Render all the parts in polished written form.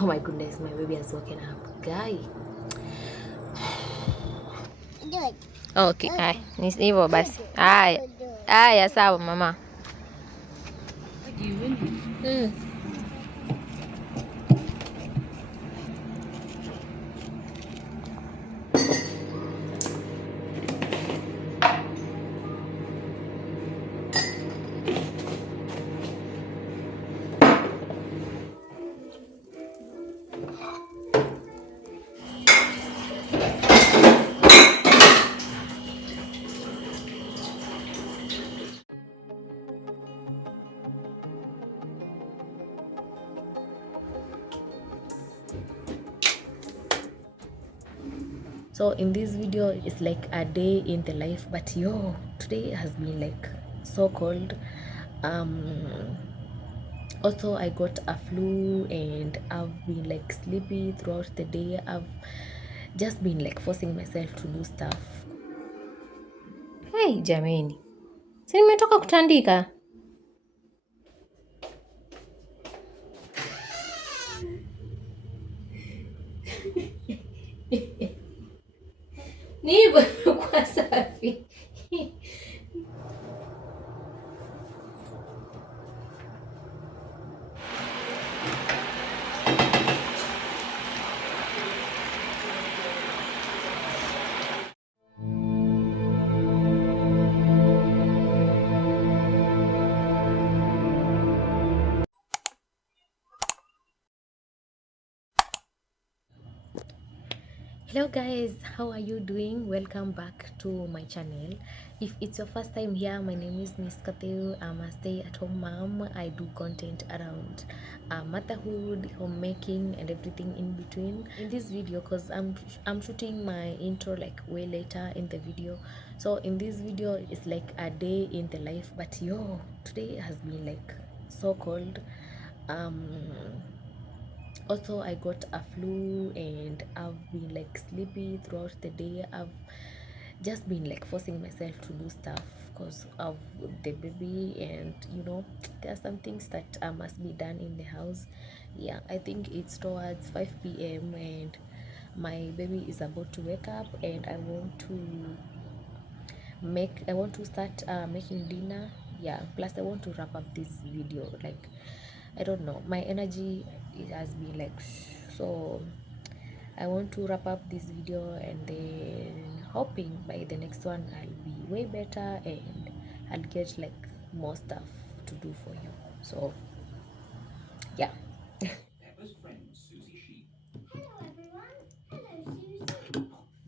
Oh my goodness, my baby has woken up. Guy. Okay, haya. Ni hivyo basi. Haya. Haya, sawa mama. So in this video, it's like a day in the life, but yo, today has been like so cold. Also I got a flu and I've been like sleepy throughout the day. I've just been like forcing myself to do stuff. Hey jameni, si nimetoka kutandika. Ni hivyo kwa safi. Hello guys, how are you doing? Welcome back to my channel. If it's your first time here, my name is Miss Kateu. I'm a stay-at-home mom. I do content around motherhood, homemaking, and everything in between. In this video, because I'm shooting my intro like way later in the video, so in this video it's like a day in the life. But yo, today has been like so cold. Also I got a flu and I've been like sleepy throughout the day. I've just been like forcing myself to do stuff because of the baby, and you know, there are some things that must be done in the house. Yeah, I think it's towards 5 p.m. and my baby is about to wake up, and I want to start making dinner. Yeah, plus I want to wrap up this video. Like, I don't know, my energy, it has been like so I want to wrap up this video, and then hoping by the next one I'll be way better and I'll get like more stuff to do for you. So yeah. Peppa's friend Susie Sheep. Hello everyone. Hello Susie.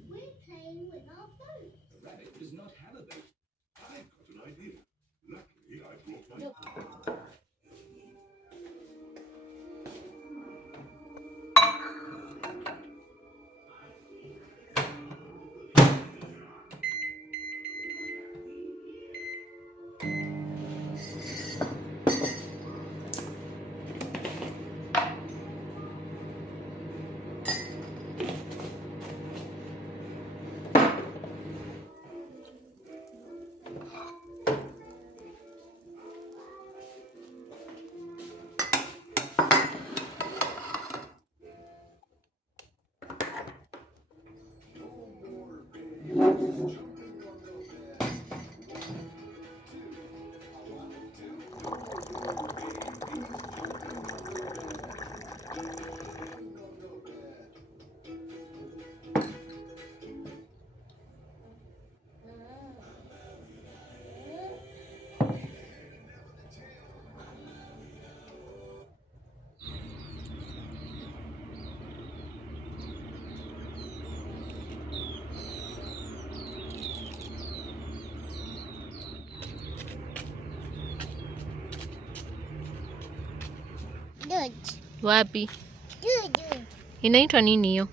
We're playing with our boat. The rabbit does not have a boat. I've got an idea. Luckily I brought my... No. Wapi? Inaitwa nini hiyo?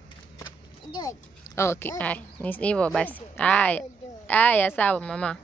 Okay, haya. Ni hivyo basi. Haya. Haya, sawa mama.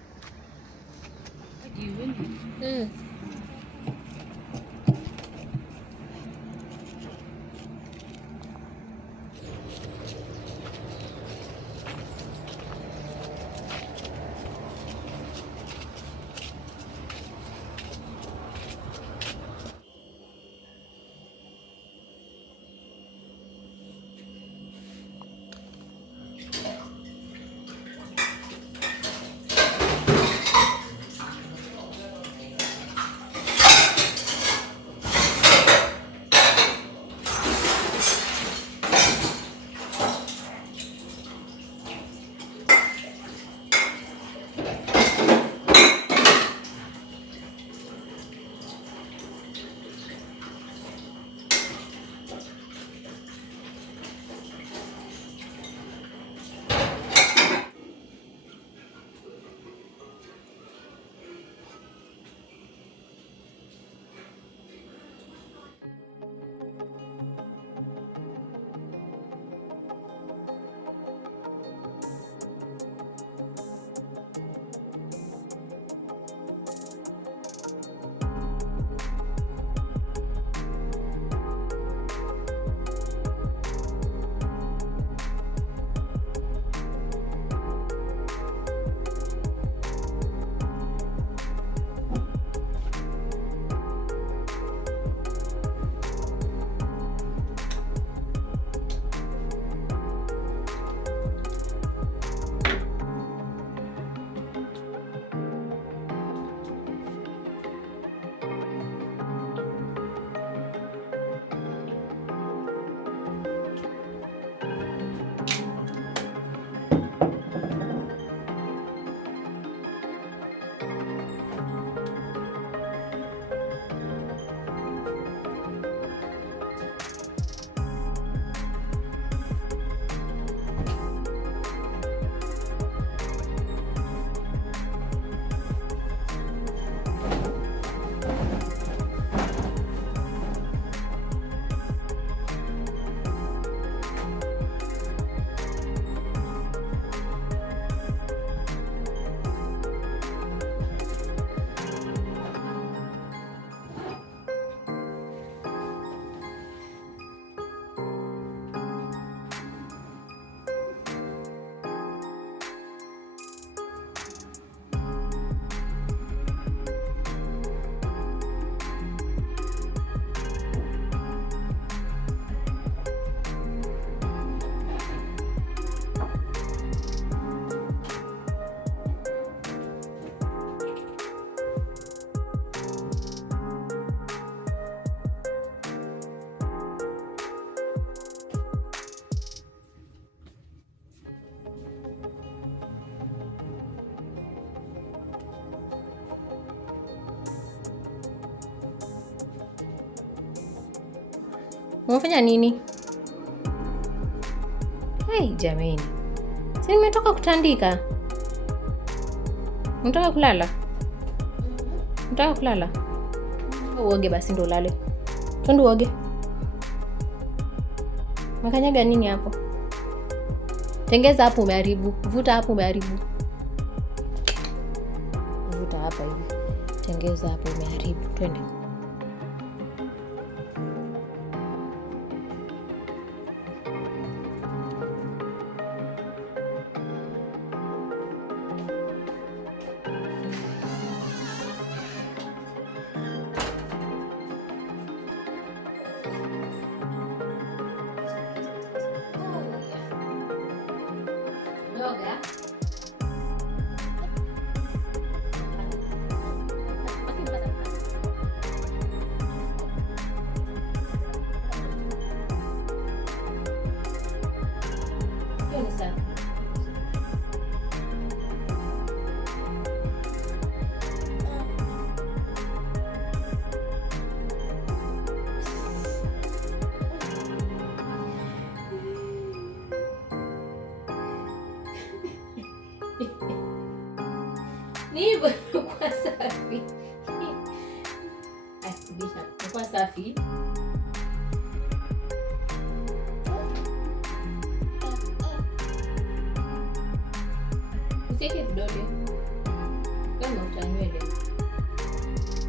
Umefanya nini? Hey, jameni, si nimetoka kutandika. Unataka kulala? Unataka kulala? Uoge basi ndo ulale. Twende uoge. Makanyaga nini hapo? Tengeza hapo umeharibu. Vuta hapo umeharibu. Vuta hapa hivi. Tengeza hapo umeharibu. Twende. Yoga. Ni hivyo kwa safi. Asibisha kwa safi. Usiweke vidole. Kama utanywele.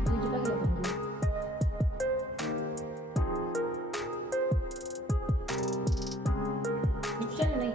Unajipaka kwa nguo. Nichana na hii.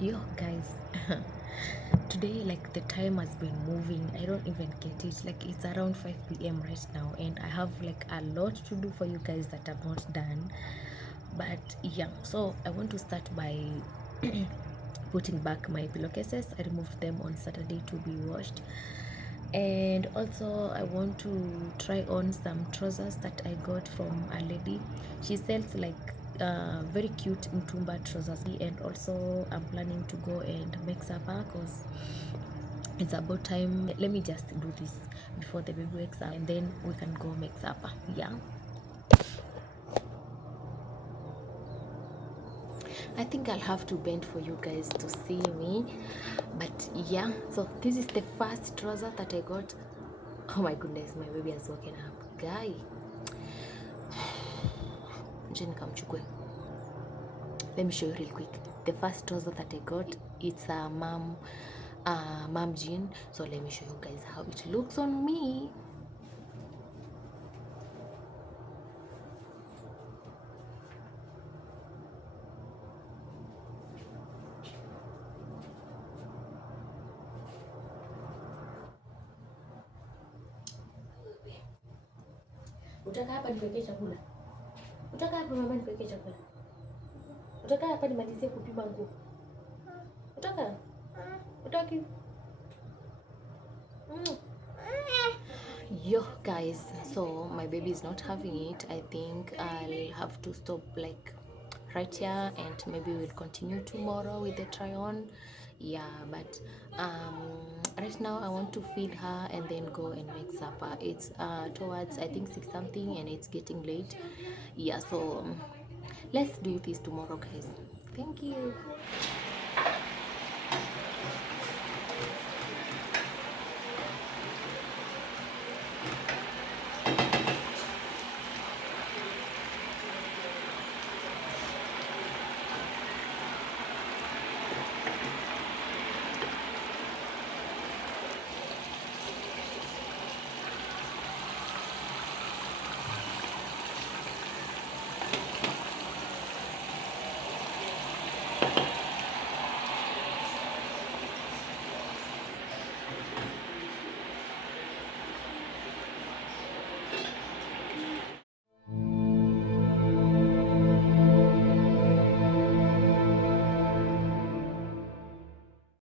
Yo guys, today like the time has been moving. I don't even get it. Like it's around 5 p.m. right now and I have like a lot to do for you guys that I've not done. But yeah, so I want to start by putting back my pillowcases. I removed them on Saturday to be washed. And also I want to try on some trousers that I got from a lady. She sells like very cute mtumba trousers, and also I'm planning to go and make supper because it's about time. Let me just do this before the baby wakes up, and then we can go make supper. Yeah, I think I'll have to bend for you guys to see me, but yeah. So this is the first trouser that I got. Oh my goodness, my baby has woken up, guy. Let me show you real quick. The first trouser that I got, it's a mom jean. So let me show you guys how it looks on me. Utaka hapa niwekee chakula? Utaka hapa mama niwekee chakula? Utaka hapa nimalizie kupima nguo? Utaka? Utaki? Yo guys, so my baby is not having it. I think I'll have to stop like right here, and maybe we'll continue tomorrow with the try on. Yeah, but right now I want to feed her and then go and make supper. It's towards I think 6 something, and it's getting late. Yeah, so let's do this tomorrow guys. Thank you.